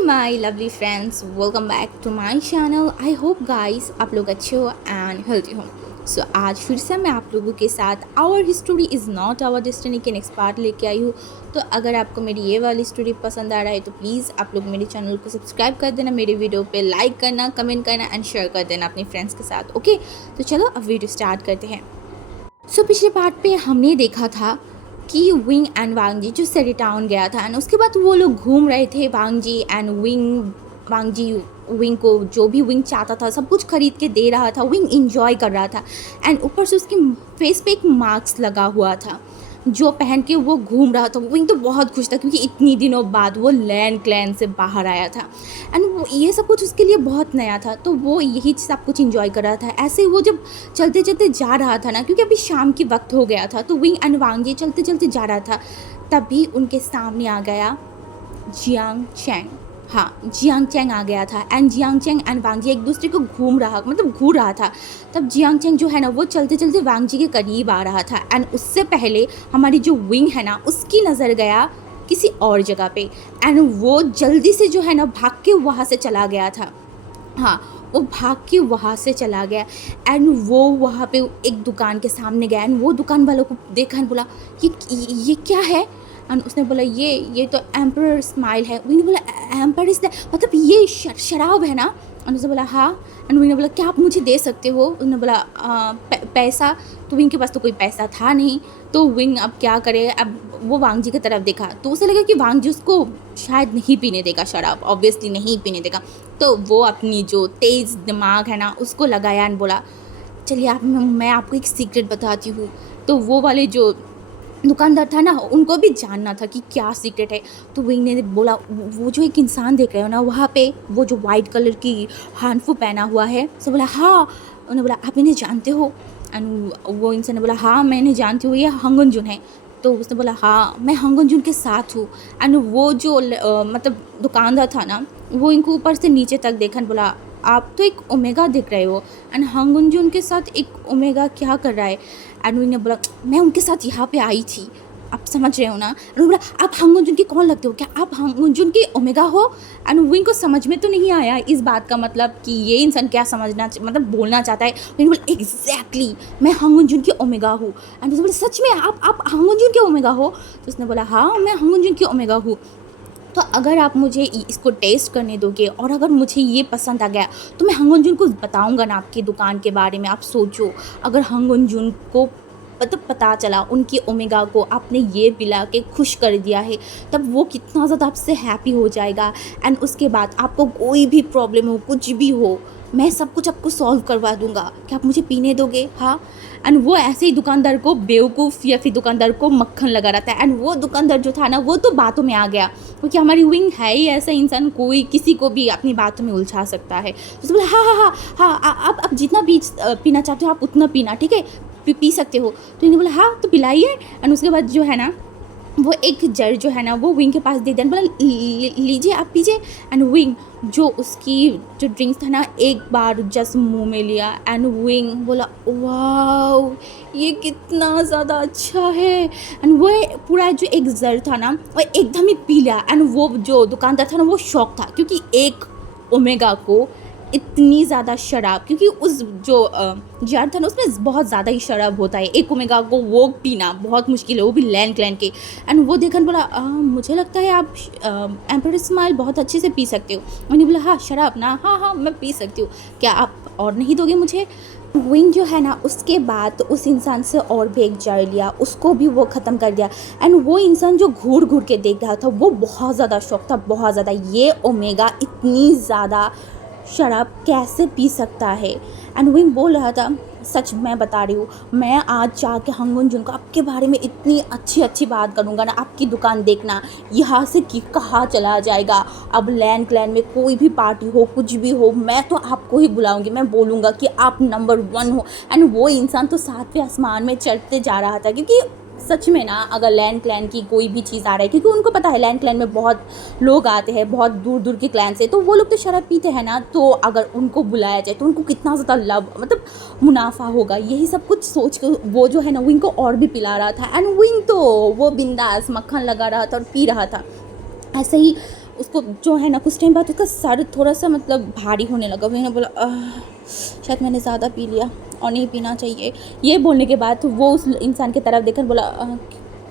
My lovely friends, welcome back to my channel. I hope guys आप लोग अच्छे हो एंड हेल्दी हो। सो आज फिर से मैं आप लोगों के साथ our history is not our destiny के नेक्स्ट पार्ट लेके आई हूँ। तो अगर आपको मेरी ये वाली स्टोरी पसंद आ रहा है तो प्लीज़ आप लोग मेरे चैनल को सब्सक्राइब कर देना, मेरे वीडियो पे लाइक करना, कमेंट करना एंड शेयर कर देना अपने फ्रेंड्स के साथ। ओके, तो चलो अब वीडियो स्टार्ट करते हैं। सो पिछले पार्ट पे हमने देखा था कि विंग एंड वांगजी जो सेरी टाउन गया था एंड उसके बाद वो लोग घूम रहे थे। वांगजी एंड वांगजी विंग को जो भी विंग चाहता था सब कुछ खरीद के दे रहा था। विंग इंजॉय कर रहा था एंड ऊपर से उसके फेस पे एक मास्क लगा हुआ था जो पहन के वो घूम रहा था। विंग तो बहुत खुश था क्योंकि इतनी दिनों बाद वो लैंड क्लैन से बाहर आया था एंड वो ये सब कुछ उसके लिए बहुत नया था, तो वो यही सब कुछ इंजॉय कर रहा था। ऐसे ही वो जब चलते चलते जा रहा था ना, क्योंकि अभी शाम की वक्त हो गया था, तो विंग एंड वांगजी चलते चलते जा रहा था। तभी उनके सामने आ गया जियांग चैंग। हाँ, जियांग चैंग आ गया था एंड जियांग चैंग एंड वांगजी एक दूसरे को घूर रहा था। तब जियांग चैंग जो है ना वो चलते चलते वांगजी के करीब आ रहा था एंड उससे पहले हमारी जो विंग है ना उसकी नज़र गया किसी और जगह पे एंड वो जल्दी से जो है ना भाग के वहाँ से चला गया था। हाँ, वो भाग के वहाँ से चला गया एंड वो वहाँ पे एक दुकान के सामने गया एंड वो दुकान वालों को देखा एंड बोला ये क्या है। एंड उसने बोला ये तो एम्पर स्माइल है। विंग ने बोला एम्पर इज मतलब ये शराब है ना। एंड उसने बोला हाँ। एंड विंग ने बोला क्या आप मुझे दे सकते हो। उसने बोला पैसा। तो विंग के पास तो कोई पैसा था नहीं, तो विंग अब क्या करे। अब वो वांगजी की तरफ देखा तो उसे लगा कि वांगजी उसको शायद नहीं पीने देगा शराब, ऑब्वियसली नहीं पीने देगा। तो वो अपनी जो तेज़ दिमाग है ना उसको लगाया एंड बोला चलिए मैं आपको एक सीक्रेट बताती हूँ। तो वो वाले जो दुकानदार था ना उनको भी जानना था कि क्या सीक्रेट है। तो विंग ने बोला वो जो एक इंसान देख रहे हो ना वहाँ पे, वो जो वाइट कलर की हानफू पहना हुआ है। तो बोला हाँ। उन्होंने बोला आप इन्हें जानते हो। एंड वो इंसान ने बोला हाँ मैं इन्हें जानती हूँ, ये हंगन जुन है। तो उसने बोला हाँ मैं हंगन जुन के साथ हूँ। एंड वो जो मतलब दुकानदार था ना वो इनको ऊपर से नीचे तक देखा, बोला आप तो एक ओमेगा दिख रहे हो एंड हंगन जुन के साथ एक ओमेगा क्या कर रहा है। एंड विंग ने बोला मैं उनके साथ यहाँ पे आई थी, आप समझ रहे हो ना। एंड बोला आप हांगन जुन के कौन लगते हो, क्या आप हांगन जुन के ओमेगा हो। एंड विंग को समझ में तो नहीं आया इस बात का मतलब कि ये इंसान क्या बोलना चाहता है। विंग बोला एग्जैक्टली मैं हांगन जुन के ओमेगा हूँ। एंड उसने बोला सच में आप हांगन जुन के ओमेगा हो। तो उसने बोला हाँ मैं हांगन जुन के ओमेगा हूँ। तो अगर आप मुझे इसको टेस्ट करने दोगे और अगर मुझे ये पसंद आ गया तो मैं हंगन जुन को बताऊंगा ना आपकी दुकान के बारे में। आप सोचो अगर हंगन जुन को पता चला उनकी ओमेगा को आपने ये पिला के खुश कर दिया है, तब वो कितना ज़्यादा आपसे हैप्पी हो जाएगा। एंड उसके बाद आपको कोई भी प्रॉब्लम हो, कुछ भी हो, मैं सब कुछ आपको सॉल्व करवा दूंगा। क्या आप मुझे पीने दोगे। हाँ। एंड वो ऐसे ही दुकानदार को बेवकूफ़ या फिर दुकानदार को मक्खन लगा रहा था। एंड वो दुकानदार जो था ना वो तो बातों में आ गया, क्योंकि हमारी विंग है ही ऐसा इंसान, कोई किसी को भी अपनी बातों में उलझा सकता है। तो उसने बोला हाँ हाँ हाँ हाँ आप जितना भी पीना चाहते हो आप उतना पीना, ठीक है पी सकते हो। तो इन्हें बोला हाँ तो पिलाइए। एंड उसके बाद जो है ना वो एक जर जो है ना वो विंग के पास दे दिया, बोला लीजिए आप पीजिए। एंड विंग जो उसकी जो ड्रिंक्स था ना एक बार जस्ट मुंह में लिया एंड विंग बोला वाओ ये कितना ज़्यादा अच्छा है। एंड वो पूरा जो एक जर था ना वो एकदम ही पी लिया। एंड वो जो दुकानदार था ना वो शॉक था, क्योंकि एक ओमेगा को इतनी ज़्यादा शराब, क्योंकि उस जो जार था ना उसमें बहुत ज़्यादा ही शराब होता है, एक ओमेगा को वो पीना बहुत मुश्किल है, वो भी लैंड क्लैन के। एंड वो देखकर बोला मुझे लगता है आप एम्पर स्माइल बहुत अच्छे से पी सकते हो। मैंने बोला हाँ शराब ना, हाँ हाँ मैं पी सकती हूँ, क्या आप और नहीं दोगे मुझे। विंग जो है ना उसके बाद तो उस इंसान से और भी एक जार लिया, उसको भी वो ख़त्म कर दिया। एंड वो इंसान जो घूर घूर के देख रहा था वो बहुत ज़्यादा शौक था, बहुत ज़्यादा, ये ओमेगा इतनी ज़्यादा शराब कैसे पी सकता है। एंड विंग बोल रहा था सच मैं बता रही हूँ, मैं आज जाके हंगन जुन को आपके बारे में इतनी अच्छी अच्छी बात करूँगा ना, आपकी दुकान देखना यहाँ से कि कहाँ चला जाएगा। अब लैंड क्लैन में कोई भी पार्टी हो कुछ भी हो मैं तो आपको ही बुलाऊंगी, मैं बोलूँगा कि आप नंबर 1 हो। एंड वो इंसान तो 7वें आसमान में चढ़ते जा रहा था, क्योंकि सच में ना अगर लैंड क्लैन की कोई भी चीज़ आ रहा है, क्योंकि उनको पता है लैंड क्लैन में बहुत लोग आते हैं बहुत दूर दूर के क्लैन से, तो वो लोग तो शराब पीते हैं ना, तो अगर उनको बुलाया जाए तो उनको कितना ज़्यादा मुनाफा होगा। यही सब कुछ सोच के वो जो है ना विंग को और भी पिला रहा था। एंड विंग तो वो बिंदास मक्खन लगा रहा था और पी रहा था। ऐसे ही उसको जो है ना कुछ टाइम बाद उसका सर थोड़ा सा मतलब भारी होने लगा। वो ने बोला शायद मैंने ज़्यादा पी लिया और नहीं पीना चाहिए। ये बोलने के बाद वो उस इंसान की तरफ देखकर बोला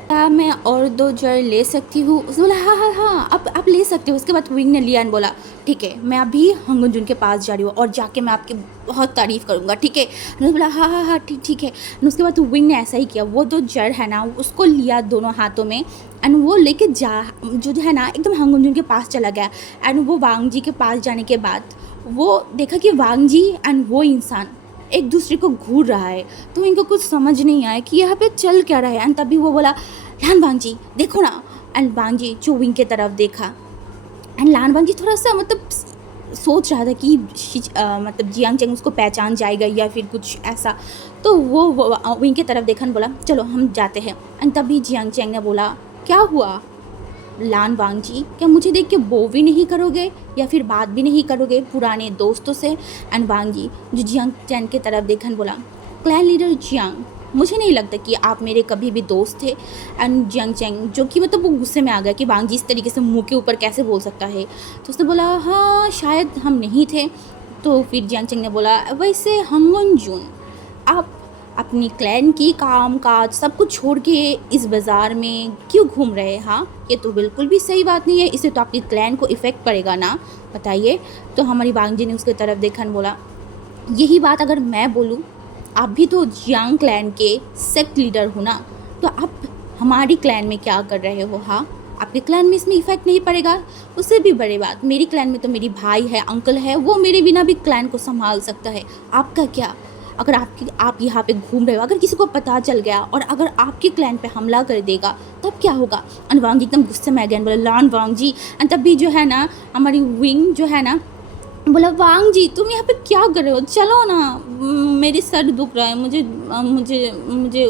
क्या मैं और 2 जड़ ले सकती हूँ? उसने बोला हाँ, हाँ, हाँ, आप ले सकते हो। उसके बाद विंग ने लिया एंड बोला ठीक है, मैं अभी हंगन जुन के पास जा रही हूँ और जाके मैं आपकी बहुत तारीफ़ करूँगा, ठीक है? उसने बोला हाँ, हाँ, हाँ, ठीक है। एंड उसके बाद विंग ने ऐसा ही किया। वो 2 जड़ है ना उसको लिया दोनों हाथों में एंड वो लेके जो है ना एकदम हंगन जुन के पास चला गया। एंड वो वांग जी के पास जाने के बाद वो देखा कि वांग जी एंड वो इंसान एक दूसरे को घूर रहा है। तो इनको कुछ समझ नहीं आया कि यहाँ पे चल क्या रहा है। एंड तभी वो बोला लान वांग जी देखो ना। एंड वांग जी चो विंग के तरफ देखा एंड लान वांग जी थोड़ा सा मतलब सोच रहा था कि मतलब जियांग चेंग उसको पहचान जाएगा या फिर कुछ ऐसा। तो वो विंग के तरफ देखा बोला चलो हम जाते हैं। एंड तभी जियांग चेंग ने बोला क्या हुआ लान वांग जी, क्या मुझे देख के वो भी नहीं करोगे या फिर बात भी नहीं करोगे पुराने दोस्तों से? एंड वांग जी जो जियांग चैन के तरफ देखन बोला क्लैन लीडर जियांग, मुझे नहीं लगता कि आप मेरे कभी भी दोस्त थे। एंड जियांग चैंग जो कि मतलब वो गुस्से में आ गया कि वांग जी इस तरीके से मुंह के ऊपर कैसे बोल सकता है। तो उसने बोला हाँ शायद हम नहीं थे। तो फिर जियांग चैंग ने बोला वैसे हंगन जून आप अपनी क्लैन की काम काज सब कुछ छोड़ के इस बाज़ार में क्यों घूम रहे हैं? हाँ ये तो बिल्कुल भी सही बात नहीं है, इससे तो आपकी क्लैन को इफ़ेक्ट पड़ेगा ना, बताइए। तो हमारी वांग जी ने उसके तरफ देखा और बोला यही बात अगर मैं बोलूँ, आप भी तो जियांग क्लैन के सेक्ट लीडर हो ना, तो आप हमारी क्लैन में क्या कर रहे हो? हाँ आपके क्लैन में इसमें इफ़ेक्ट नहीं पड़ेगा। उससे भी बड़ी बात मेरी क्लैन में तो मेरी भाई है, अंकल है, वो मेरे बिना भी क्लैन को संभाल सकता है, आपका क्या? अगर आप यहाँ पे घूम रहे हो, अगर किसी को पता चल गया और अगर आपके क्लैन पे हमला कर देगा तब क्या होगा? एंड वांग जी एकदम गुस्से में आ गया बोला लान वांग जी। एंड तब भी जो है ना हमारी विंग जो है ना बोला वांग जी तुम यहाँ पे क्या कर रहे हो, चलो ना, मेरे सर दुख रहा है, मुझे मुझे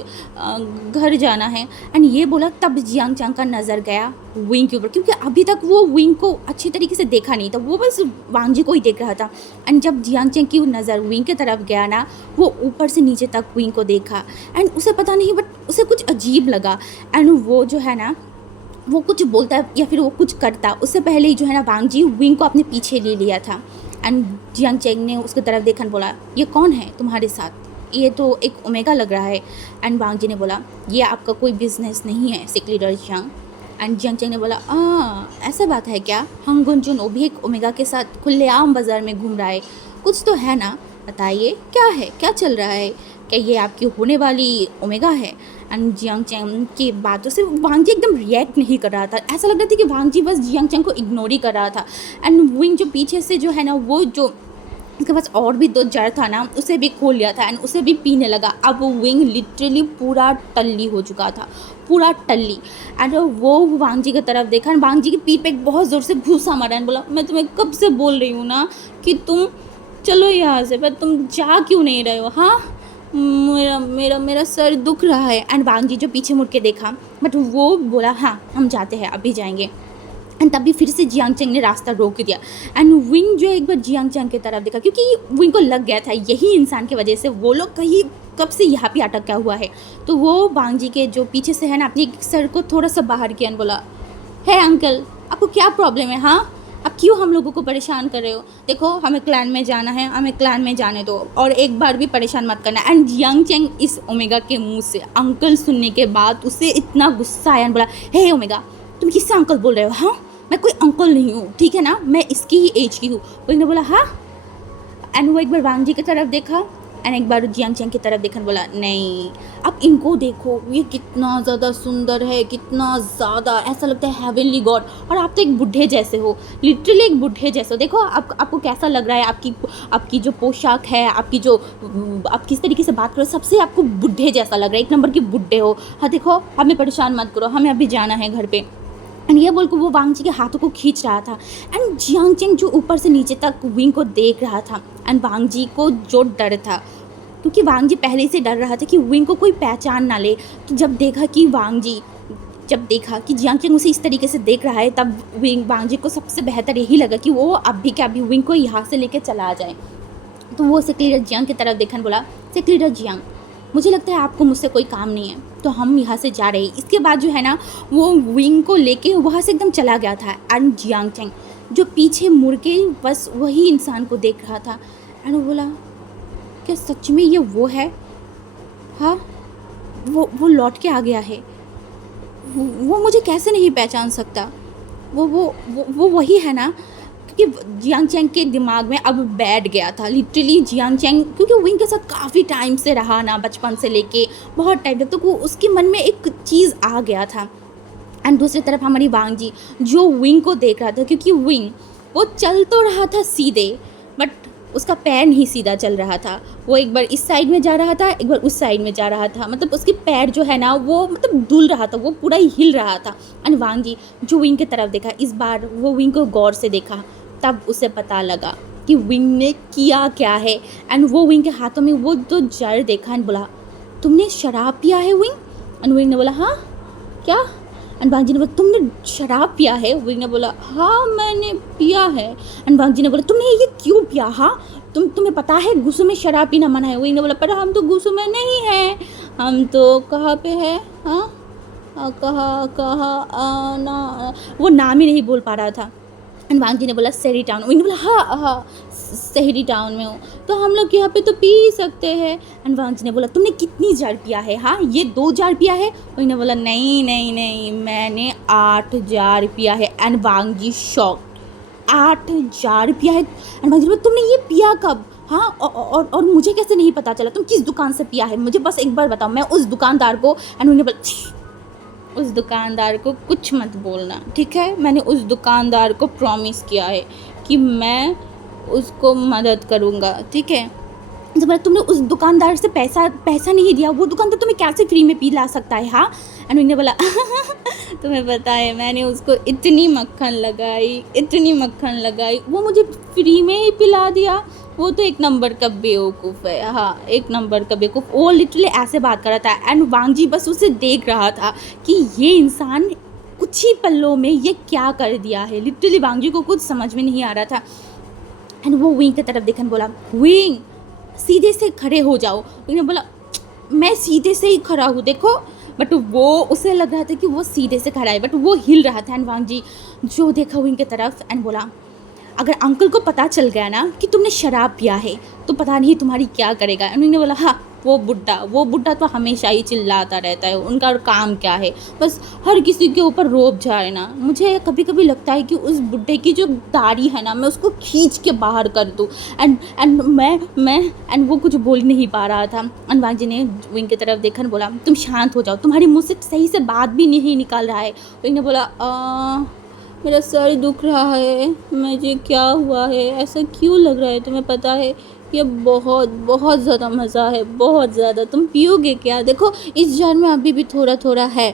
घर जाना है। एंड ये बोला तब जियांग चैंग का नज़र गया विंग के ऊपर, क्योंकि अभी तक वो विंग को अच्छी तरीके से देखा नहीं था, वो बस वांग जी को ही देख रहा था। एंड जब जियांग चैंग की नज़र विंग की तरफ गया ना, वो ऊपर से नीचे तक विंग को देखा एंड उसे पता नहीं बट उसे कुछ अजीब लगा। एंड वो जो है ना वो कुछ बोलता या फिर वो कुछ करता उससे पहले ही जो है ना वांग जी विंग को अपने पीछे ले लिया था। एंड जियांग चैंग ने उसकी तरफ देखा बोला ये कौन है तुम्हारे साथ, ये तो एक ओमेगा लग रहा है। एंड वांग जी ने बोला ये आपका कोई बिजनेस नहीं है sect leader Jiang. And Jiang Chang ने बोला ऐसा बात है क्या? हंगन जुन वो भी एक ओमेगा के साथ खुलेआम बाज़ार में घूम रहा है, कुछ तो है ना, बताइए क्या है, क्या चल रहा है, क्या ये आपकी होने वाली ओमेगा है? एंड जियांग चैंग की बातों से वांग जी एकदम रिएक्ट नहीं कर रहा था, ऐसा लग रहा था कि वांग जी बस जियांग चैंग को इग्नोर ही कर रहा था। एंड विंग जो पीछे से जो है ना वो जो उसके पास और भी 2 जड़ था ना उसे भी खोल लिया था एंड उसे भी पीने लगा। अब विंग लिटरली पूरा टल्ली हो चुका था, पूरा टल्ली। एंड वो वांग जी की तरफ देखा एंड वांग जी की पीठ पे बहुत ज़ोर से घूसा मारा एंड बोला मैं तुम्हें कब से बोल रही हूँ ना कि तुम चलो यहाँ से, पर तुम जा क्यों नहीं रहे हो? हाँ मेरा सर दुख रहा है। एंड वांग जी जो पीछे मुड़ के देखा बट वो बोला हाँ हम जाते हैं, अभी जाएंगे। एंड तभी फिर से जियांग चैंग ने रास्ता रोक दिया एंड विंग जो एक बार जियांग चैंग की तरफ देखा, क्योंकि विंग को लग गया था यही इंसान की वजह से वो लोग कहीं कब से यहाँ पे अटका हुआ है। तो वो वांग जी के जो पीछे से है ना अपनी सर को थोड़ा सा बाहर किया बोला है अंकल आपको क्या प्रॉब्लम है? हाँ आप क्यों हम लोगों को परेशान कर रहे हो? देखो हमें क्लैन में जाना है, हमें क्लैन में जाने दो और एक बार भी परेशान मत करना। एंड जियांग चैंग इस ओमेगा के मुंह से अंकल सुनने के बाद उसे इतना गुस्सा आया बोला हे ओमेगा तुम किससे अंकल बोल रहे हो? हाँ मैं कोई अंकल नहीं हूँ, ठीक है ना, मैं इसकी ही एज की हूँ। उसने बोला हाँ। एंड वो एक बार वांग जी की तरफ देखा एंड एक बार जियांग चैंग की तरफ देखा बोला नहीं अब इनको देखो ये कितना ज़्यादा सुंदर है, कितना ज़्यादा ऐसा लगता है हेवनली गॉड, और आप तो एक बुढ़े जैसे हो, लिटरली एक बुढ़े जैसे हो। देखो आपको कैसा लग रहा है, आपकी जो पोशाक है, आप किस तरीके से बात करो, सबसे आपको बुढ़े जैसा लग रहा है, एक नंबर की बुढ़े हो। हाँ देखो हमें परेशान मत करो, हमें अभी जाना है घर पे। एंड ये बोल को वो वांग जी के हाथों को खींच रहा था एंड जियांग चैंग जो ऊपर से नीचे तक विंग को देख रहा था। एंड वांग जी को जो डर था, क्योंकि वांग जी पहले से डर रहा था कि विंग को कोई पहचान ना ले, तो जब देखा कि जियांग चैंग उसे इस तरीके से देख रहा है तब वांग जी को सबसे बेहतर यही लगा कि वो अभी क्या अभी विंग को यहाँ से लेके चला आ जाए। तो वो सेक्ट लीडर जियांग की तरफ देखा बोला सेक्ट लीडर जियांग मुझे लगता है आपको मुझसे कोई काम नहीं है, तो हम यहाँ से जा रहे हैं। इसके बाद जो है ना वो विंग को लेके वहाँ से एकदम चला गया था। एंड जियांग चैंग जो पीछे मुड़ के बस वही इंसान को देख रहा था। एंड वो बोला, क्या सच में ये वो है? हाँ, वो लौट के आ गया है। वो मुझे कैसे नहीं पहचान सकता? वो वही है ना? क्योंकि जियांग चैंग के दिमाग में अब बैठ गया था लिटरली। जियांग चैंग क्योंकि विंग के साथ काफ़ी टाइम से रहा ना, बचपन से लेके बहुत टाइम तक, तो वो उसके मन में एक चीज़ आ गया था। एंड दूसरी तरफ हमारी वांग जी जो विंग को देख रहा था, क्योंकि विंग वो चल तो रहा था सीधे, बट उसका पैर नहीं सीधा चल रहा था। वो एक बार इस साइड में जा रहा था, एक बार उस साइड में जा रहा था। मतलब उसके पैर जो है ना वो मतलब डुल रहा था, वो पूरा ही हिल रहा था। एंड वांग जी जो विंग की तरफ देखा, इस बार वो विंग को गौर से देखा, तब उसे पता लगा कि विंग ने किया क्या है। एंड वो विंग के हाथों में वो तो जड़ देखा एंड बोला, तुमने शराब पिया है विंग? एंड विंग ने बोला, हाँ क्या? एंड वांग जी ने बोला, तुमने शराब पिया है? विंग ने बोला, हाँ मैंने पिया है। एंड वांग जी ने बोला, तुमने ये क्यों पिया? हाँ तुम्हें पता है गुस्सों में शराब पीना मना है? विंग ने बोला, पर हम तो गुस्सों में नहीं है, हम तो कहाँ पे है? हाँ कहाँ ना, वो नाम ही नहीं बोल पा रहा था। एंड वांग जी ने बोला, शहरी टाउन। विंग ने बोला, हाँ हाँ शहरी टाउन में हूँ, तो हम लोग यहाँ पे तो पी सकते हैं। एंड वांग जी ने बोला, तुमने कितनी जार पिया है? हाँ ये 2 जार पिया है? विंग ने बोला, नहीं नहीं नहीं, मैंने 8 जार पिया है। And Wangji shock, 8 jar पिया है? एंड वांग जी ने बोला, तुमने ये पिया कब? हाँ और मुझे कैसे नहीं पता चला? तुम किस दुकान से पिया है? मुझे बस एक बार बताओ, मैं उस दुकानदार को। एंड उन्होंने बोला, उस दुकानदार को कुछ मत बोलना, ठीक है? मैंने उस दुकानदार को प्रॉमिस किया है कि मैं उसको मदद करूँगा, ठीक है? जब बोला, तुमने उस दुकानदार से पैसा नहीं दिया, वो दुकानदार तुम्हें कैसे फ्री में पिला सकता है? हाँ। एंड उन्होंने बोला, तुम्हें पता है मैंने उसको इतनी मक्खन लगाई, वो मुझे फ्री में ही पिला दिया। वो तो एक नंबर का बेवकूफ़ है। हाँ, एक नंबर का बेवकूफ़। वो लिटरली ऐसे बात कर रहा था। एंड वांग जी बस उसे देख रहा था कि ये इंसान कुछ ही पलों में ये क्या कर दिया है। लिटरली वांग जी को कुछ समझ में नहीं आ रहा था। एंड वो विंग की तरफ देखने बोला, विंग सीधे से खड़े हो जाओ। विंग ने बोला, मैं सीधे से ही खड़ा हूँ देखो। बट वो उसे लग रहा था कि वो सीधे से खड़ा है, बट वो हिल रहा था। एंड वांग जी जो देखा विंग की तरफ एंड बोला, अगर अंकल को पता चल गया ना कि तुमने शराब पिया है तो पता नहीं तुम्हारी क्या करेगा। उन्होंने बोला, हाँ वो बुड्ढा तो हमेशा ही चिल्लाता रहता है, उनका काम क्या है, बस हर किसी के ऊपर रोब झाड़ना। मुझे कभी कभी लगता है कि उस बुड्ढे की जो दाढ़ी है ना, मैं उसको खींच के बाहर कर दूँ। एंड वो कुछ बोल नहीं पा रहा था। एंड वांग जी ने विंग की तरफ देखा और बोला, तुम शांत हो जाओ, तुम्हारे मुँह से सही से बात भी नहीं निकाल रहा है। विंग ने बोला, मेरा सर दुख रहा है, मुझे क्या हुआ है, ऐसा क्यों लग रहा है? तुम्हें पता है ये बहुत बहुत ज़्यादा मज़ा है, बहुत ज़्यादा। तुम पियोगे क्या? देखो इस जार में अभी भी थोड़ा थोड़ा है।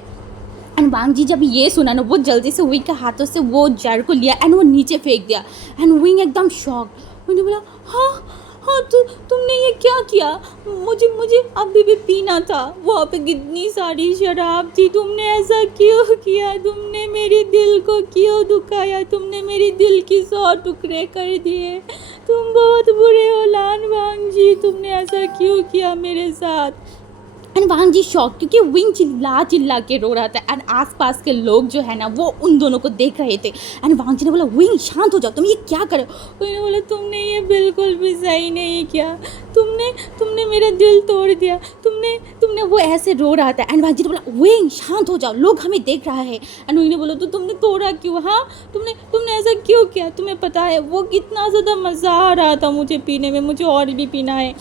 एंड वांग जी जब ये सुना ना, वो जल्दी से विंग के हाथों से वो जार को लिया एंड वो नीचे फेंक दिया। एंड विंग एकदम शॉक। मुझे बोला, हाँ हाँ तुमने ये क्या किया? मुझे अभी भी पीना था, वहाँ पे कितनी सारी शराब थी, तुमने ऐसा क्यों किया? तुमने मेरे दिल को क्यों दुखाया? तुमने मेरे दिल की 100 टुकड़े कर दिए। तुम बहुत बुरे हो लान वांग जी, तुमने ऐसा क्यों किया मेरे साथ? एंड वांग जी शॉक, क्योंकि विंग चिल्ला के रो रहा था। एंड आसपास के लोग जो है ना वो उन दोनों को देख रहे थे। एंड वांग जी ने बोला, विंग शांत हो जाओ, तुम ये क्या कर रहे हो? उन्होंने बोला, तुमने ये बिल्कुल भी सही नहीं किया, तुमने मेरा दिल तोड़ दिया, तुमने वो ऐसे रो रहा था। एंड वांग जी ने बोला, विंग शांत हो जाओ, लोग हमें देख रहा है। एंड उन्होंने बोला, तो तुमने तोड़ा क्यों? हाँ तुमने ऐसा क्यों किया? तुम्हें पता है वो कितना ज़्यादा मज़ा आ रहा था मुझे पीने में, मुझे और भी पीना है।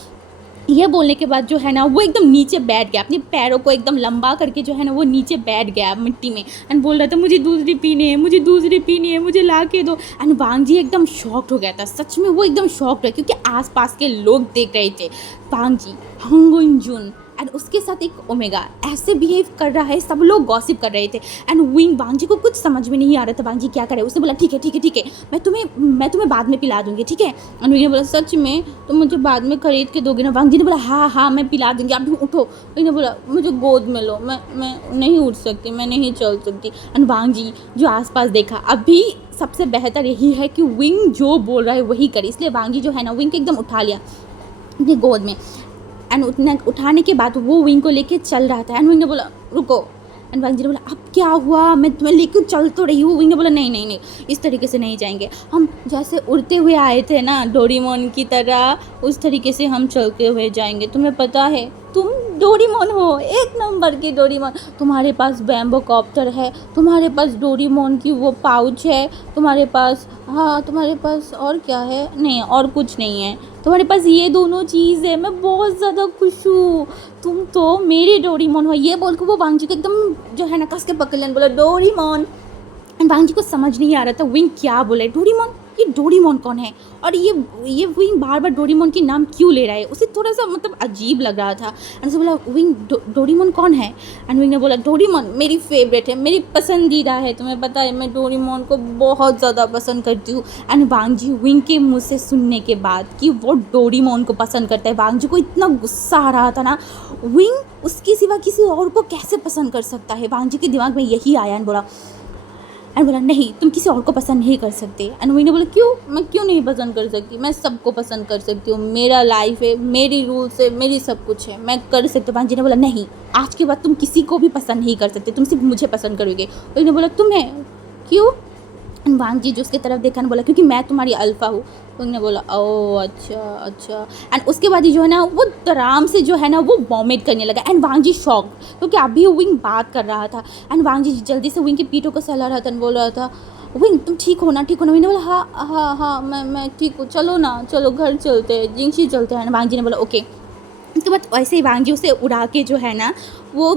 ये बोलने के बाद जो है ना वो एकदम नीचे बैठ गया, अपने पैरों को एकदम लंबा करके जो है ना वो नीचे बैठ गया मिट्टी में। एंड बोल रहा था, मुझे दूसरी पीनी है, मुझे ला के दो। एंड वांग जी एकदम शॉक्ड हो गया था, सच में वो एकदम शॉक्ड है, क्योंकि आसपास के लोग देख रहे थे वांग जी, हंगुन जुन एंड उसके साथ एक ओमेगा ऐसे बिहेव कर रहा है। सब लोग गॉसिप कर रहे थे। एंड विंग वांग जी को कुछ समझ में नहीं आ रहा था वांग जी क्या करे। उसने बोला, ठीक है, मैं तुम्हें बाद में पिला दूंगी, ठीक है? एंड विंग ने बोला, सच में तुम मुझे बाद में खरीद के दोगे ना? वांग जी ने बोला, हाँ मैं पिला दूंगी, आप उठो। विंग ने बोला, मुझे गोद में लो, मैं नहीं उठ सकती, मैं नहीं चल सकती। एंड वांग जी जो आसपास देखा, अभी सबसे बेहतर यही है कि विंग जो बोल रहा है वही करे, इसलिए वांग जी जो है ना विंग को एकदम उठा लिया अपनी गोद में। एंड उतना उठाने के बाद वो विंग को लेके चल रहा था। एंड विंग ने बोला रुको। एंड वांग जी ने बोला अब क्या हुआ, मैं तुम्हें लेकर चल तो रही हूँ। विंग ने बोला नहीं नहीं नहीं, इस तरीके से नहीं जाएंगे, हम जैसे उड़ते हुए आए थे ना डोरेमोन की तरह, उस तरीके से हम चलते हुए जाएंगे। तुम्हें पता है तुम डोरेमोन हो, एक नंबर की डोरेमोन। तुम्हारे पास बैम्बो कॉप्टर है, तुम्हारे पास डोरेमोन की वो पाउच है, तुम्हारे पास, हाँ तुम्हारे पास और क्या है, नहीं और कुछ नहीं है, तुम्हारे पास ये दोनों चीज़ है। मैं बहुत ज़्यादा खुश हूँ, तुम तो मेरी डोरेमोन हो। ये बोल के वो वांग जी को एकदम जो है ना कस के पकड़ लेने बोला डोरेमोन। एंड वांग जी को समझ नहीं आ रहा था विंग क्या बोले। डोरेमोन, ये डोरेमोन कौन है, और ये विंग बार बार डोरेमोन के नाम क्यों ले रहा है। उसे थोड़ा सा मतलब अजीब लग रहा था। एंड उसे बोला विंग डोरेमोन कौन है। एंड विंग ने बोला डोरेमोन मेरी फेवरेट है, मेरी पसंदीदा है, तुम्हें पता है मैं डोरेमोन को बहुत ज़्यादा पसंद करती हूँ। एंड वांग जी विंग के मुँह से सुनने के बाद कि वो डोरेमोन को पसंद करता है, वांग जी को इतना गुस्सा आ रहा था ना, विंग उसके सिवा किसी और को कैसे पसंद कर सकता है। वांग जी के दिमाग में यही आया। एंड बोला नहीं तुम किसी और को पसंद नहीं कर सकते। एंड विंग ने बोला क्यों, मैं क्यों नहीं पसंद कर सकती, मैं सबको पसंद कर सकती हूँ, मेरा लाइफ है, मेरी रूल्स है, मेरी सब कुछ है, मैं कर सकती हूँ। वांग जी ने बोला नहीं, आज के बाद तुम किसी को भी पसंद नहीं कर सकते, तुम सिर्फ मुझे पसंद करोगे। विंग ने बोला तुम्हें क्यों। एंड वांग जी जो उसकी तरफ देखा ना बोला क्योंकि मैं तुम्हारी अल्फ़ा हूँ। विंग ने बोला ओह अच्छा अच्छा। एंड उसके बाद ही जो है ना वो आराम से जो है ना वो वॉमिट करने लगा। एंड वांग जी शॉक, क्योंकि अभी विंग बात कर रहा था। एंड वांग जी जल्दी से विंग के पीठों को सहला रहा था, बोल रहा था विंग तुम ठीक हो ना, ठीक हो ना। विंग ने बोला हाँ हाँ हाँ मैं ठीक हूँ, चलो ना चलो घर चलते हैं, जिंगशी चलते हैं। वांग जी ने बोला ओके। उसके बाद वैसे ही वांग जी उसे उड़ा के जो है ना वो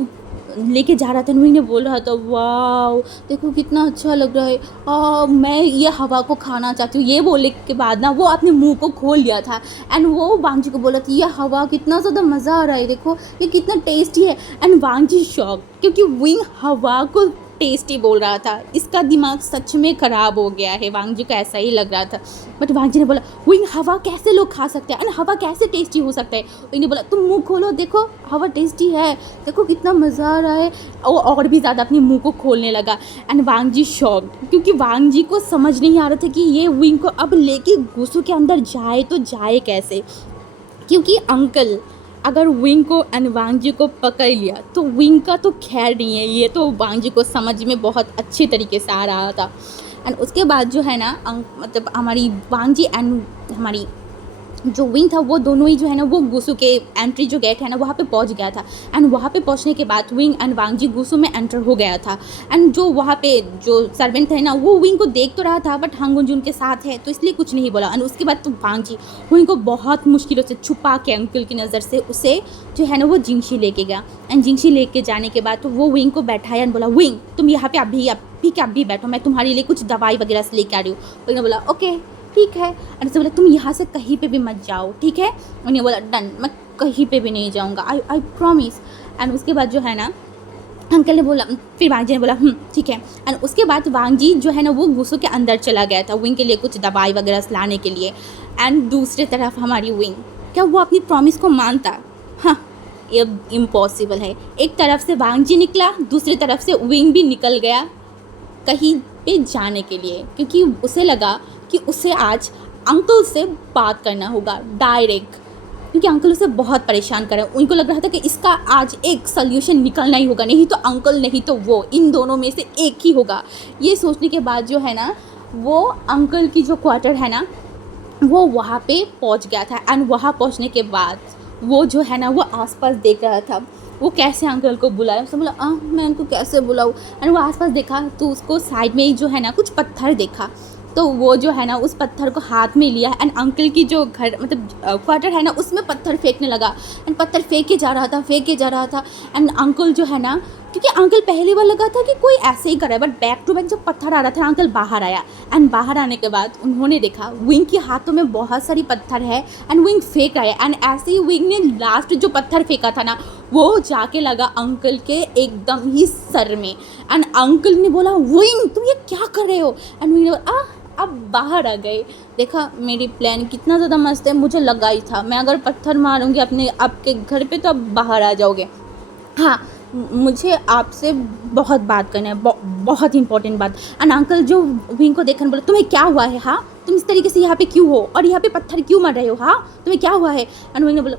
लेके जा रहा था। विंग ने बोल रहा था वाओ देखो कितना अच्छा लग रहा है, मैं ये हवा को खाना चाहती हूँ। ये बोलने के बाद ना वो अपने मुंह को खोल लिया था। एंड वो वांग जी को बोला था ये हवा कितना ज़्यादा मज़ा आ रहा है, देखो ये कितना टेस्टी है। एंड वांग जी शॉक, क्योंकि विंग हवा को टेस्टी बोल रहा था, इसका दिमाग सच में ख़राब हो गया है। वांग जी को ऐसा ही लग रहा था। बट वांग जी ने बोला विंग हवा कैसे लोग खा सकते हैं, एंड हवा कैसे टेस्टी हो सकता है। विंग ने बोला तुम मुंह खोलो, देखो हवा टेस्टी है, देखो कितना मज़ा आ रहा है। और भी ज़्यादा अपने मुंह को खोलने लगा। एंड वांग जी शॉक, क्योंकि वांग जी को समझ नहीं आ रहा था कि ये विंग को अब लेके गुस्सों के अंदर जाए तो जाए कैसे, क्योंकि अंकल अगर विंग को एंड वांग जी को पकड़ लिया तो विंग का तो खैर नहीं है। ये तो वांग जी को समझ में बहुत अच्छे तरीके से आ रहा था। एंड उसके बाद जो है ना मतलब हमारी वांग जी एंड हमारी जो विंग था वो दोनों ही जो है ना वो गुसू के एंट्री जो गेट है ना वहाँ पे पहुँच गया था। एंड वहाँ पे पहुँचने के बाद विंग एंड वांग जी गुसू में एंटर हो गया था। एंड जो वहाँ पे जो सर्वेंट थे ना वो विंग को देख तो रहा था, बट हांगुन जी उनके साथ है तो इसलिए कुछ नहीं बोला। एंड उसके बाद तो वांग जी विंग को बहुत मुश्किलों से छुपा के अंकल की नज़र से उसे जो है ना वो जिंगशी लेके गया। एंड जिंगशी लेके जाने के बाद तो वो विंग को बैठाया एंड बोला विंग तुम यहाँ पे अभी के अभी बैठो, मैं तुम्हारे लिए कुछ दवाई वगैरह से लेके आ रही हूँ। विंग ने बोला ओके ठीक है। एंड उससे बोला तुम यहाँ से कहीं पे भी मत जाओ, ठीक है। उन्हें बोला डन, मैं कहीं पे भी नहीं जाऊँगा, आई प्रॉमिस। एंड उसके बाद जो है ना अंकल ने बोला, फिर वांग जी ने बोला ठीक है। एंड उसके बाद वांग जी जो है ना वो गुस्सों के अंदर चला गया था विंग के लिए कुछ दवाई वगैरह लाने के लिए। एंड दूसरी तरफ हमारी विंग, क्या वो अपनी प्रॉमिस को मानता? हाँ ये इम्पॉसिबल है। एक तरफ से वांग जी निकला, दूसरी तरफ से विंग भी निकल गया कहीं पे जाने के लिए, क्योंकि उसे लगा कि उसे आज अंकल से बात करना होगा डायरेक्ट, क्योंकि अंकल उसे बहुत परेशान कर रहे हैं। उनको लग रहा था कि इसका आज एक सल्यूशन निकलना ही होगा, नहीं तो अंकल नहीं तो वो, इन दोनों में से एक ही होगा। ये सोचने के बाद जो है ना वो अंकल की जो क्वार्टर है ना वो वहाँ पे पहुँच गया था। एंड वहाँ पहुँचने के बाद वो जो है ना वो आसपास देख रहा था वो कैसे अंकल को बुलाया। उसने बोला मैं उनको कैसे बुलाऊँ। एंड वो आसपास देखा तो उसको साइड में ही जो है ना कुछ पत्थर देखा, तो वो जो है ना उस पत्थर को हाथ में लिया। एंड अंकल की जो घर मतलब क्वार्टर है ना उसमें पत्थर फेंकने लगा। एंड पत्थर फेंके जा रहा था। एंड अंकल जो है ना, क्योंकि अंकल पहली बार लगा था कि कोई ऐसे ही कर रहा है, बट बैक टू बैक जब पत्थर आ रहा था अंकल बाहर आया। एंड बाहर आने के बाद उन्होंने देखा विंग के हाथों में बहुत सारी पत्थर है एंड विंग फेंक रहा है। एंड ऐसे ही विंग ने लास्ट जो पत्थर फेंका था ना वो जाके लगा अंकल के एकदम ही सर में। एंड अंकल ने बोला विंग तुम ये क्या कर रहे हो। एंड विंग ने बोला अब बाहर आ गए। देखा मेरी प्लान कितना ज़्यादा मस्त है, मुझे लगा ही था मैं अगर पत्थर मारूंगी अपने आपके घर पे तो आप बाहर आ जाओगे। हाँ मुझे आपसे बहुत बात करना है, बहुत इंपॉर्टेंट बात। एंड अंकल जो विंग को देखने बोला तुम्हें क्या हुआ है, हाँ तुम इस तरीके से यहाँ पे क्यों हो और यहाँ पे पत्थर क्यों मार रहे हो, हाँ तुम्हें क्या हुआ है। एंड विंग ने बोला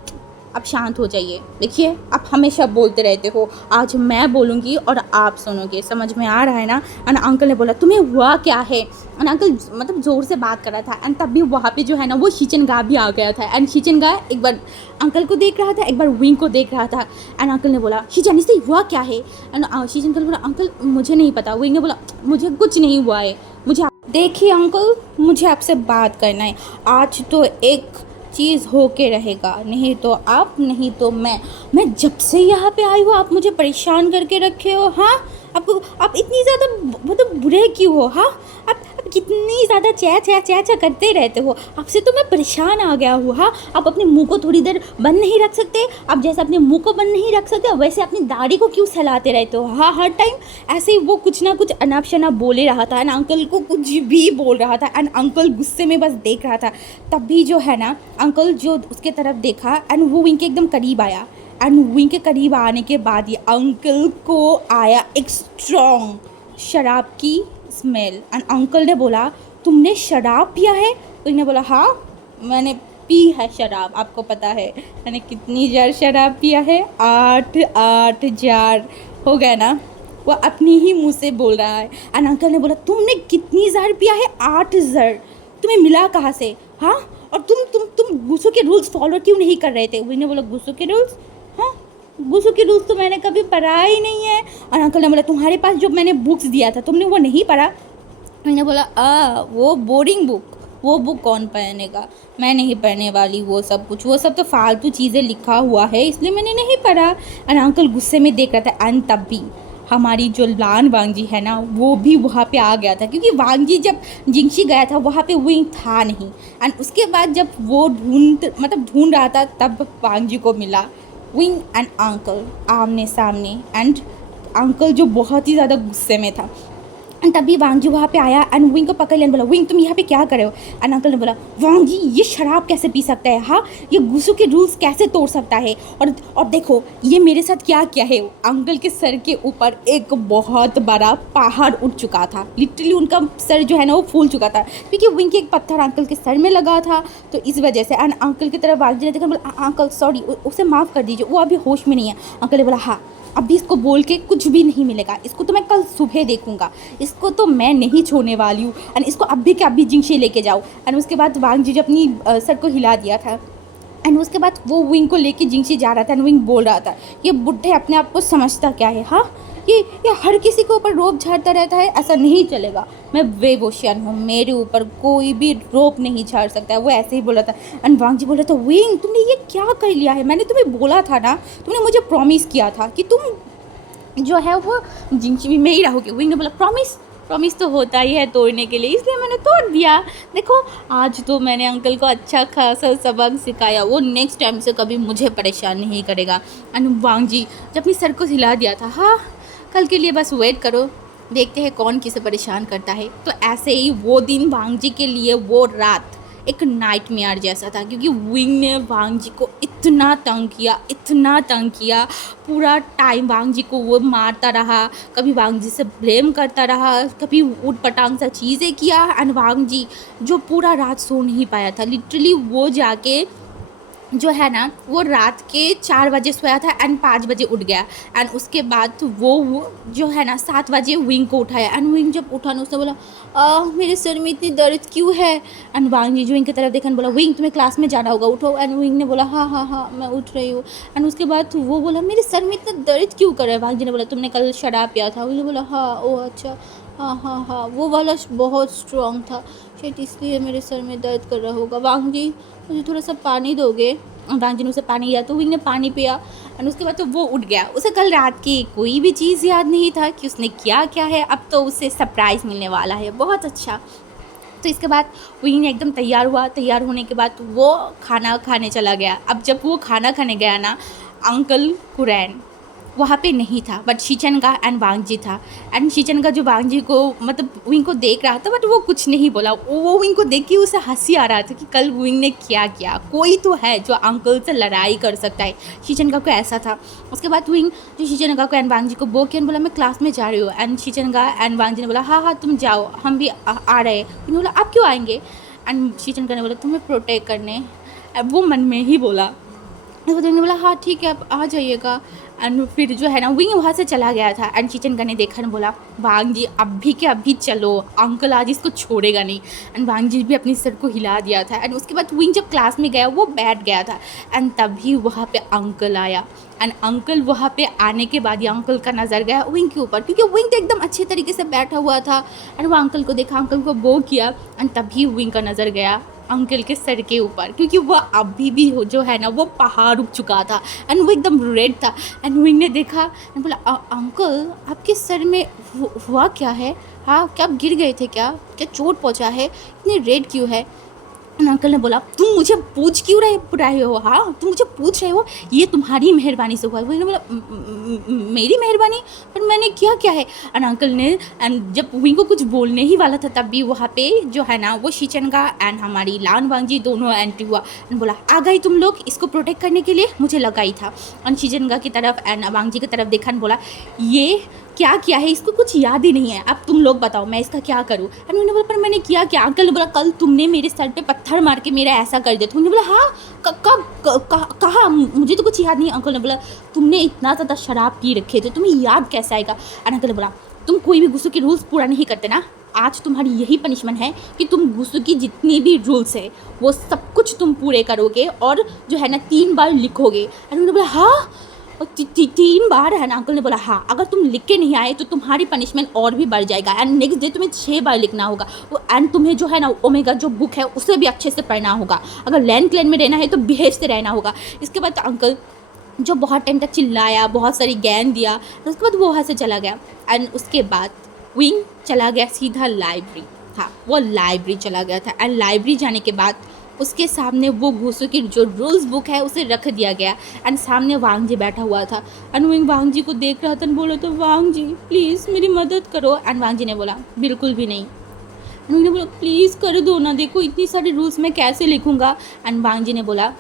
आप शांत हो जाइए। देखिए आप हमेशा बोलते रहते हो, आज मैं बोलूँगी और आप सुनोगे, समझ में आ रहा है ना। एंड अंकल ने बोला तुम्हें हुआ क्या है। एंड अंकल मतलब ज़ोर से बात कर रहा था। एंड तभी वहाँ पे जो है ना वो शिचनगा भी आ गया था। एंड शिचनगा एक बार अंकल को देख रहा था, एक बार विंग को देख रहा था। एंड अंकल ने बोला शिचन इससे हुआ क्या है। एंड शिचन अंकल बोला अंकल मुझे नहीं पता। विंग ने बोला मुझे कुछ नहीं हुआ है, मुझे देखिए अंकल मुझे आपसे बात करना है। आज तो एक चीज़ होके रहेगा, नहीं तो आप नहीं तो मैं जब से यहाँ पे आई हूँ आप मुझे परेशान करके रखे हो। हाँ आपको आप इतनी ज़्यादा मतलब बुरे क्यों हो। हाँ आप कितनी ज़्यादा चै करते रहते हो। आपसे तो मैं परेशान आ गया हूँ। हाँ आप अपने मुंह को थोड़ी देर बंद नहीं रख सकते। आप जैसे अपने मुंह को बंद नहीं रख सकते वैसे अपनी दाढ़ी को क्यों सहलाते रहते हो। हाँ हर टाइम ऐसे ही वो कुछ ना कुछ अनाप शनाप बोले रहा था। एंड अंकल को कुछ भी बोल रहा था। एंड अंकल गुस्से में बस देख रहा था। तभी जो है ना अंकल जो उसके तरफ देखा एंड वो इनके एकदम करीब आया। एंड विंग के करीब आने के बाद ये अंकल को आया एक स्ट्रॉन्ग शराब की स्मेल। एंड अंकल ने बोला तुमने शराब पिया है। विंग ने बोला हाँ मैंने पी है शराब, आपको पता है मैंने कितनी जार शराब पिया है, 8 जार हो गया ना। वो अपनी ही मुंह से बोल रहा है। एंड अंकल ने बोला तुमने कितनी जार पिया है, 8 जार, तुम्हें मिला कहाँ से। हाँ और तुम गुस्सों के रूल्स फॉलो क्यों नहीं कर रहे थे। विंग ने बोला गुस्सों के रूल्स, हाँ गुस्सों के रूल्स तो मैंने कभी पढ़ा ही नहीं है। और अंकल ने बोला तुम्हारे पास जो मैंने बुक्स दिया था तुमने वो नहीं पढ़ा। मैंने बोला वो बोरिंग बुक, वो बुक कौन पढ़नेगा, मैं नहीं पढ़ने वाली वो सब कुछ, वो सब तो फालतू चीज़ें लिखा हुआ है इसलिए मैंने नहीं पढ़ा। और अंकल गुस्से में देख रहा था। एंड तब भी हमारी जो लान वांगजी है ना वो भी वहाँ पे आ गया था, क्योंकि वांगजी जब जिंगशी गया था वहाँ पे विंग था नहीं। एंड उसके बाद जब वो ढूंढ रहा था तब वांगजी को मिला विंग एंड अंकल आमने सामने। एंड अंकल जो बहुत ही ज़्यादा गुस्से में था। एंड तभी वांगजी वहाँ पे आया एंड विंग को पकड़ लिया। बोला विंग तुम यहाँ पे क्या कर रहे हो। एंड अंकल ने बोला वांगजी ये शराब कैसे पी सकता है, हाँ ये गुस्सों के रूल्स कैसे तोड़ सकता है। और देखो ये मेरे साथ क्या किया है। अंकल के सर के ऊपर एक बहुत बड़ा पहाड़ उठ चुका था। लिटरली उनका सर जो है ना वो फूल चुका था, क्योंकि विंग के एक पत्थर अंकल के सर में लगा था। तो इस वजह से एंड अंकल की तरफ वांगजी ने देखा, बोला अंकल सॉरी उसे माफ़ कर दीजिए, वो अभी होश में नहीं है। अंकल ने बोला हाँ अभी इसको बोल के कुछ भी नहीं मिलेगा, इसको तो मैं कल सुबह देखूंगा, इसको तो मैं नहीं छोड़ने वाली हूँ। एंड इसको अभी के अभी जिंगशी लेके जाओ। एंड उसके बाद वांगजी जो अपनी सर को हिला दिया था। एंड उसके बाद वो विंग को लेके जिंगशी जा रहा था। एंड विंग बोल रहा था ये बुढ़े अपने आप को समझता क्या है। हाँ ये हर किसी के ऊपर रोप झाड़ता रहता है, ऐसा नहीं चलेगा। मैं वेवोशियन हूँ, मेरे ऊपर कोई भी रोप नहीं झाड़ सकता है। वो ऐसे ही बोला था। एंड वांगजी बोला था विंग तुमने ये क्या कर लिया है, मैंने तुम्हें बोला था ना, तुमने मुझे प्रॉमिस किया था कि तुम जो है वो जिंगशी में ही रहोगे। विंग ने बोला प्रॉमिस तो होता ही है तोड़ने के लिए, इसलिए मैंने तोड़ दिया। देखो आज तो मैंने अंकल को अच्छा खासा सबक सिखाया, वो नेक्स्ट टाइम से कभी मुझे परेशान नहीं करेगा। एंड वांगजी जब अपनी सर को हिला दिया था, हाँ कल के लिए बस वेट करो, देखते हैं कौन किसे परेशान करता है। तो ऐसे ही वो दिन वांगजी के लिए वो रात एक नाइटमेयर जैसा था, क्योंकि विंग ने वांगजी को इतना तंग किया पूरा टाइम। वांगजी को वो मारता रहा, कभी वांगजी से ब्लेम करता रहा, कभी ऊट पटांग सा चीज़ें किया। एंड वांगजी जो पूरा रात सो नहीं पाया था, लिटरली वो जाके जो है ना वो रात के 4 बजे सोया था एंड 5 बजे उठ गया। एंड उसके बाद वो जो है ना 7 बजे विंग को उठाया। एंड विंग जब उठा ना उसने बोला मेरे सर में इतनी दर्द क्यों है। एंड वांगजी जो विंग की तरफ देखा बोला विंग तुम्हें क्लास में जाना होगा, उठो। एंड विंग ने बोला हाँ मैं उठ रही हूँ। एंड उसके बाद वो बोला मेरे सर में इतना दर्द क्यों कर रहा है। वांगजी ने बोला तुमने कल शराब पिया था। विंग ने बोला हाँ ओ अच्छा हाँ वो वाला बहुत स्ट्रॉन्ग था शायद इसलिए मेरे सर में दर्द कर रहा होगा। वांगजी मुझे थोड़ा सा पानी दोगे। वांगजी ने उसे पानी दिया तो विंग ने पानी पिया। और उसके बाद तो वो उठ गया। उसे कल रात की कोई भी चीज़ याद नहीं था कि उसने क्या है। अब तो उसे सरप्राइज़ मिलने वाला है, बहुत अच्छा। तो इसके बाद विंग एकदम तैयार हुआ। तैयार होने के बाद वो खाना खाने चला गया। अब जब वो खाना खाने गया ना अंकल कुरैन वहाँ पे नहीं था, बट शिचनगा एंड वांगजी था। एंड शिचनगा जो वांगजी को मतलब विंग को देख रहा था, बट वो कुछ नहीं बोला। वो विंग को देख के उसे हंसी आ रहा था कि कल विंग ने क्या किया, कोई तो है जो अंकल से लड़ाई कर सकता है। शिचनगा को ऐसा था। उसके बाद विंग जो शिचनगा को एंड वांगजी को बोल बोला मैं क्लास में जा रही हूँ। एंड शिचनगा एंड वांगजी ने बोला हाँ तुम जाओ, हम भी आ रहे हैं। विंग ने बोला आप क्यों आएंगे। एंड शिचनगा ने बोला तुम्हें प्रोटेक्ट करने। वो मन में ही बोला तो ने बोला हाँ ठीक है आप आ जाइएगा। एंड फिर जो है ना विंग वहाँ से चला गया था। एंड चिचनका ने देखा ना बोला वांग जी अभी के अभी चलो, अंकल आज इसको छोड़ेगा नहीं। एंड वांग जी भी अपनी सर को हिला दिया था। एंड उसके बाद विंग जब क्लास में गया वो बैठ गया था। एंड तभी वहाँ पे अंकल आया। एंड अंकल वहाँ पे आने के बाद ही अंकल का नज़र गया विंग के ऊपर, क्योंकि विंग तो एकदम अच्छे तरीके से बैठा हुआ था। एंड वो अंकल को देखा, अंकल को बो किया। एंड तभी विंग का नज़र गया अंकल के सर के ऊपर, क्योंकि वह अभी भी हो जो है ना वो पहाड़ रुक चुका था। एंड वो एकदम रेड था। एंड विंग ने देखा एंड बोला अंकल आपके सर में हुआ क्या है? हाँ क्या आप गिर गए थे क्या? क्या चोट पहुँचा है? इतने रेड क्यों है? अंकल ने बोला तुम मुझे पूछ क्यों रहे हो? हाँ तुम मुझे पूछ रहे हो, ये तुम्हारी मेहरबानी से हुआ है। वो बोला मेरी मेहरबानी? पर मैंने किया क्या है? एंड अंकल ने एंड जब विंग को कुछ बोलने ही वाला था तब भी वहाँ पे जो है ना वो शिचनका एंड हमारी लान वांगजी दोनों एंट्री हुआ। एंड बोला आ गई तुम लोग इसको प्रोटेक्ट करने के लिए? मुझे लगा ही था। एंड शिचनका की तरफ एंड वांगजी की तरफ देखा बोला ये क्या किया है, इसको कुछ याद ही नहीं है, अब तुम लोग बताओ मैं इसका क्या करूँ? एंड उन्होंने बोला पर मैंने किया क्या? अंकल ने बोला कल तुमने मेरे सर पे पत्थर मार के मेरा ऐसा कर दिया था। उन्होंने बोला हाँ कब कहाँ? मुझे तो कुछ याद नहीं। अंकल ने बोला तुमने इतना ज़्यादा शराब पी रखे थे, तुम्हें याद कैसे आएगा? एंड अंकल ने बोला तुम कोई भी गुस्सो के रूल्स पूरा नहीं करते ना, आज तुम्हारी यही पनिशमेंट है कि तुम गुस्सो की जितनी भी रूल्स है वो सब कुछ तुम पूरे करोगे और जो है ना 3 बार लिखोगे। एंड उन्होंने बोला हाँ 3 बार है ना? अंकल ने बोला हाँ अगर तुम लिख के नहीं आए तो तुम्हारी पनिशमेंट और भी बढ़ जाएगा। एंड नेक्स्ट डे तुम्हें 6 बार लिखना होगा। एंड तुम्हें जो है ना ओमेगा जो बुक है उसे भी अच्छे से पढ़ना होगा। अगर लैंड क्लैन में रहना है तो बिहेव से रहना होगा। इसके बाद अंकल जो बहुत टाइम तक चिल्लाया, बहुत सारी ज्ञान दिया, उसके बाद वो वहाँ से चला गया। एंड उसके बाद विंग चला गया सीधा लाइब्रेरी। हाँ वो लाइब्रेरी चला गया था। एंड लाइब्रेरी जाने के बाद उसके सामने वो घूसों की जो रूल्स बुक है उसे रख दिया गया। एंड सामने वांग जी बैठा हुआ था। एंड विंग वांग जी को देख रहा था। बोला तो वांग जी प्लीज़ मेरी मदद करो। एंड वांग जी ने बोला बिल्कुल भी नहीं। उन्होंने बोला प्लीज़ कर दो ना, देखो इतनी सारी रूल्स मैं कैसे लिखूँगा? एंड वांग जी ने बोला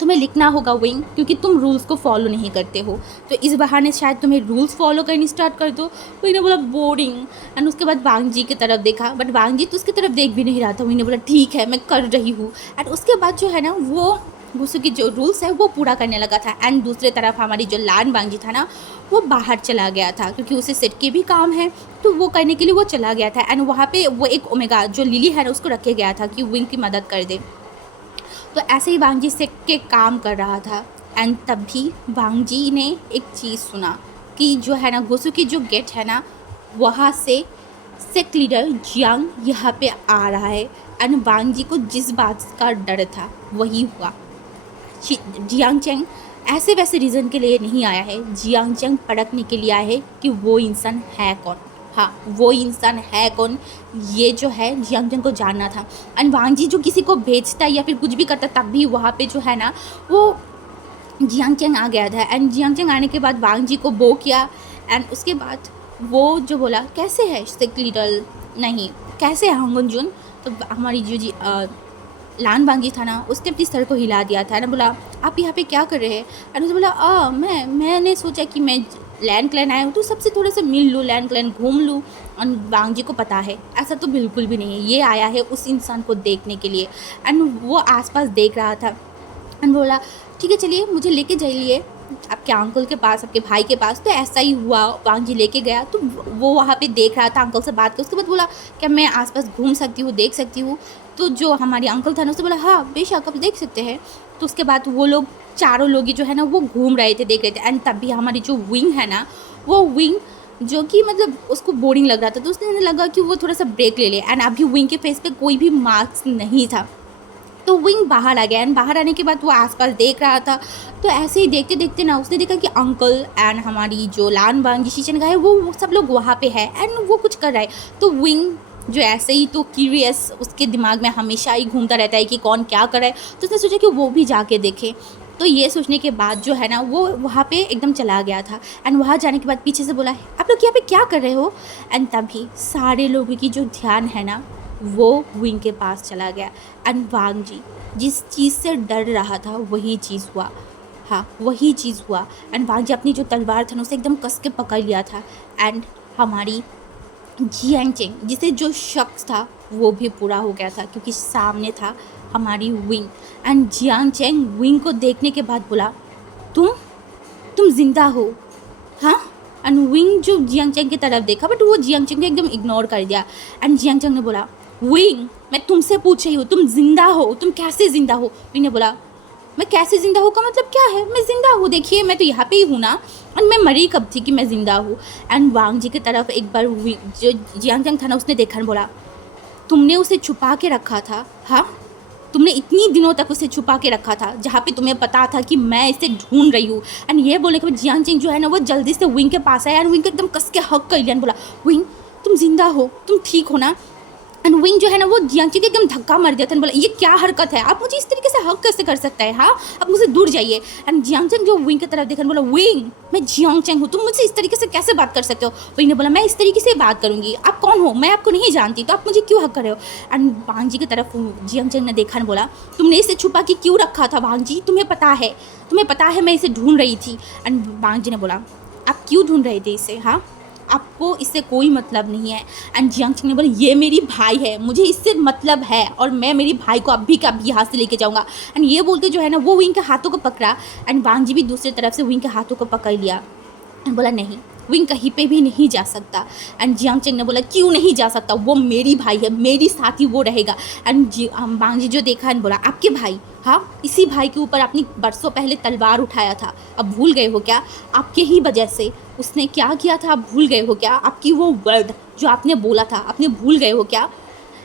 तुम्हें लिखना होगा विंग, क्योंकि तुम रूल्स को फॉलो नहीं करते हो, तो इस बहाने शायद तुम्हें रूल्स फॉलो करनी स्टार्ट कर दो। विंग ने बोला बोरिंग। एंड उसके बाद वांग जी की तरफ देखा, बट वांग जी तो उसकी तरफ देख भी नहीं रहा था। विंग ने बोला ठीक है मैं कर रही हूँ। एंड उसके बाद जो है ना वो गुस्सो की जो रूल्स है वो पूरा करने लगा था। एंड दूसरी तरफ हमारी जो लान वांग जी था ना वो बाहर चला गया था, क्योंकि उसे सेट के भी काम है तो वो करने के लिए वो चला गया था। एंड वहाँ पे वो एक ओमेगा जो लिली है ना उसको रखे गया था कि विंग की मदद कर दे। तो ऐसे ही वांग जी सेक के काम कर रहा था। एंड तभी वांग जी ने एक चीज़ सुना कि जो है ना गुस्सो की जो गेट है ना वहाँ से सेक्ट लीडर जियांग यहाँ पे आ रहा है। एंड वांग जी को जिस बात का डर था वही हुआ। जियांग चेंग ऐसे वैसे रीज़न के लिए नहीं आया है। जियांग चेंग परखने के लिए आया है कि वो इंसान है कौन। हाँ वो इंसान है कौन, ये जो है जियांग चेंग को जानना था। एंड वांग जी जो किसी को भेजता या फिर कुछ भी करता तब भी वहाँ पे जो है ना वो जियांग चेंग आ गया था। एंड जियांग चेंग आने के बाद वांग जी को बो किया। एंड उसके बाद वो जो बोला कैसे है सेक्ट लीडर, नहीं कैसे है हांगन जुन, तो हमारी जो जी लान वांग जी था ना उसने अपनी सर को हिला दिया था ना। बोला आप यहाँ पे क्या कर रहे हैं? एंड उसने बोला मैंने सोचा कि मैं लैंड क्लैन आया हूँ तो सबसे थोड़ा सा मिल लूँ, लैंड क्लैन घूम लूँ। और वांग जी को पता है ऐसा तो बिल्कुल भी नहीं है, ये आया है उस इंसान को देखने के लिए। एंड वो आसपास देख रहा था। एंड बोला ठीक है चलिए मुझे लेके जाइए आपके अंकल के पास, आपके भाई के पास। तो ऐसा ही हुआ, वांग जी लेके गया। तो वो वहाँ पे देख रहा था, अंकल से बात कर। उसके बाद बोला क्या मैं आसपास घूम सकती हूँ, देख सकती हूँ? तो जो हमारे अंकल था ना उसने बोला हाँ बेशक आप देख सकते हैं। तो उसके बाद वो लोग चारों लोग ही जो है ना वो घूम रहे थे, देख रहे थे। एंड तभी हमारी जो विंग है ना वो विंग जो कि मतलब उसको बोरिंग लग रहा था तो उसने लगा कि वो थोड़ा सा ब्रेक ले ले। एंड अभी विंग के फेस पे कोई भी मार्क्स नहीं था तो विंग बाहर आ गया। एंड बाहर आने के बाद वो आसपास देख रहा था। तो ऐसे ही देखते देखते ना उसने देखा कि अंकल एंड हमारी जो लान वांग जी शिचन का है वो सब लोग वहाँ पे है एंड वो कुछ कर रहा है। तो विंग जो ऐसे ही तो क्यूरियस उसके दिमाग में हमेशा ही घूमता रहता है कि कौन क्या कर रहा है, तो उसने सोचा कि वो भी जाके देखे। तो ये सोचने के बाद जो है ना वो वहाँ पे एकदम चला गया था। एंड वहाँ जाने के बाद पीछे से बोला आप लोग यहाँ पे क्या कर रहे हो? एंड तभी सारे लोगों की जो ध्यान है ना वो विंग के पास चला गया। एंड वांग जी जिस चीज़ से डर रहा था वही चीज़ हुआ। हाँ वही चीज़ हुआ। एंड वांग जी अपनी जो तलवार था ना उसे एकदम कस के पकड़ लिया था। एंड हमारी जियांग चेंग जिसे जो शख्स था वो भी पूरा हो गया था, क्योंकि सामने था हमारी wing. And Jiang Cheng wing को देखने के बाद बोला, तुम तुम जिंदा हो, हाँ। एंड विंग जो जियांग चेंग की तरफ देखा, बट वो जियांग चेंग को एकदम इग्नोर कर दिया। एंड जियांग चेंग ने बोला, विंग मैं तुमसे पूछ रही हूँ, तुम जिंदा हो, तुम कैसे जिंदा हो? विंग ने बोला, मैं कैसे ज़िंदा हूँ का मतलब क्या है? मैं ज़िंदा हूँ, देखिए मैं तो यहाँ पे ही हूँ ना। एंड मैं मरी कब थी कि मैं ज़िंदा हूँ? एंड वांग जी की तरफ एक बार जो जियांग चेंग था ना, उसने देखा और बोला, तुमने उसे छुपा के रखा था, हाँ। तुमने इतनी दिनों तक उसे छुपा के रखा था, जहाँ पे तुम्हें पता था कि मैं इसे ढूंढ रही हूँ। एंड ये बोलने के बाद जियांग चेंग जो है ना, वो जल्दी से विंग के पास आया एंड विंग को एकदम कस के हक कर लिया। बोला, विंग तुम जिंदा हो, तुम ठीक हो ना? एंड विंग जो है ना, वो जियांग चेंग एकदम धक्का मार दिया था। बोला, ये क्या हरकत है? आप मुझे इस तरीके से हक कैसे कर सकता है, हाँ? आप मुझसे दूर जाइए। एंड जियांग चेंग जो विंग की तरफ देखा, बोला, विंग मैं जियांग चेंग हूँ, तुम मुझसे इस तरीके से कैसे बात कर सकते हो? विंग ने बोला, मैं इस तरीके से बात करूँगी, आप कौन हो? मैं आपको नहीं जानती, तो आप मुझे क्यों हक कर रहे हो? एंड वांग जी की तरफ जियांग चेंग ने देखा, बोला, तुमने इसे छुपा के क्यों रखा था वांग जी? तुम्हें पता है मैं इसे ढूंढ रही थी। एंड वांग जी ने बोला, आप क्यों ढूंढ रहे थे इसे, हाँ? आपको इससे कोई मतलब नहीं है। एंड जियांग चेंग ने बोला, ये मेरी भाई है, मुझे इससे मतलब है, और मैं मेरी भाई को अभी का अभी यहाँ से लेके जाऊँगा। एंड ये बोलते जो है ना, वो विंग के हाथों को पकड़ा। एंड वांग जी भी दूसरी तरफ से विंग के हाथों को पकड़ लिया। बोला, नहीं, विंग कहीं पे भी नहीं जा सकता। एंड जियांग चेंग ने बोला, क्यों नहीं जा सकता? वो मेरी भाई है, मेरी साथ ही वो रहेगा। एंड वांग जी जो देखा एंड बोला, आपके भाई, हाँ? इसी भाई के ऊपर आपने बरसों पहले तलवार उठाया था, अब भूल गए हो क्या? आपके ही वजह से उसने क्या किया था, आप भूल गए हो क्या? आपकी वो वर्ड जो आपने बोला था, आपने भूल गए हो क्या?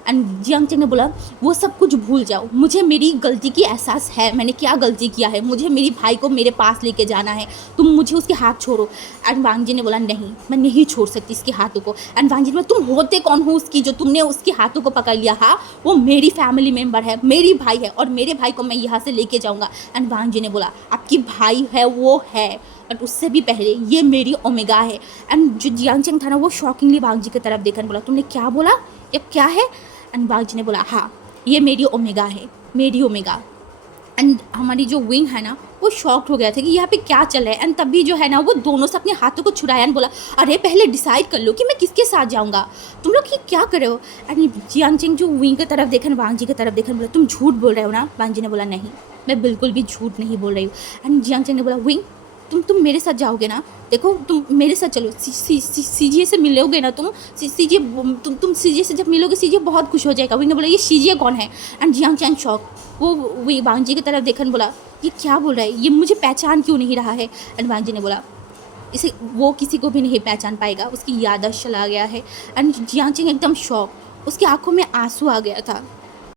एंड जियांग चेंग ने बोला, वो सब कुछ भूल जाओ, मुझे मेरी गलती की एहसास है, मैंने क्या गलती किया है, मुझे मेरी भाई को मेरे पास लेके जाना है, तुम मुझे उसके हाथ छोड़ो। एंड वांग जी ने बोला, नहीं, मैं नहीं छोड़ सकती इसके हाथों को। एंड वांग जी ने बोला, तुम होते कौन हो उसकी, जो तुमने उसके हाथों को पकड़ लिया? हाँ, वो मेरी फैमिली मेम्बर है, मेरी भाई है, और मेरे भाई को मैं यहाँ से लेके जाऊँगा। एंड वांग जी ने बोला, आपकी भाई है वो है, बट उससे भी पहले ये मेरी ओमेगा है। एंड जो जियांग चेंग था ना, वो शॉकिंगली वांग जी की तरफ देखकर बोला, तुमने क्या बोला, ये क्या है? एंड वांग जी ने बोला, हाँ, ये मेरी ओमेगा है, मेरी ओमेगा। एंड हमारी जो विंग है ना, वो शॉक्ड हो गया था कि यहाँ पे क्या चल रहा है। एंड तभी जो है ना, वो दोनों से अपने हाथों को छुड़ाया एंड बोला, अरे पहले डिसाइड कर लो कि मैं किसके साथ जाऊँगा, तुम लोग ये क्या कर रहे हो? एंड जियांग चेंग जो विंग की तरफ देखा, वांग जी की तरफ देखा, बोला, तुम झूठ बोल रहे हो ना? वांग जी ने बोला, नहीं, मैं बिल्कुल भी झूठ नहीं बोल रही हूँ। एंड जियांग चेंग ने बोला, विंग तुम मेरे साथ जाओगे ना? देखो, तुम मेरे साथ चलो, सीजे से मिलोगे ना तुम? सीजे तुम सीजे से जब मिलोगे, सीजे बहुत खुश हो जाएगा। विंग ने बोला, ये सीजे कौन है? एंड जियांग चेंग शॉक, वो वांग जी की तरफ देखकर बोला, ये क्या बोल रहा है, ये मुझे पहचान क्यों नहीं रहा है? एंड वांग जी ने बोला, इसे वो किसी को भी नहीं पहचान पाएगा, उसकी याददाश्त चला गया है। एंड जियांग चेंग एकदम शॉक, उसकी आंखों में आंसू आ गया था।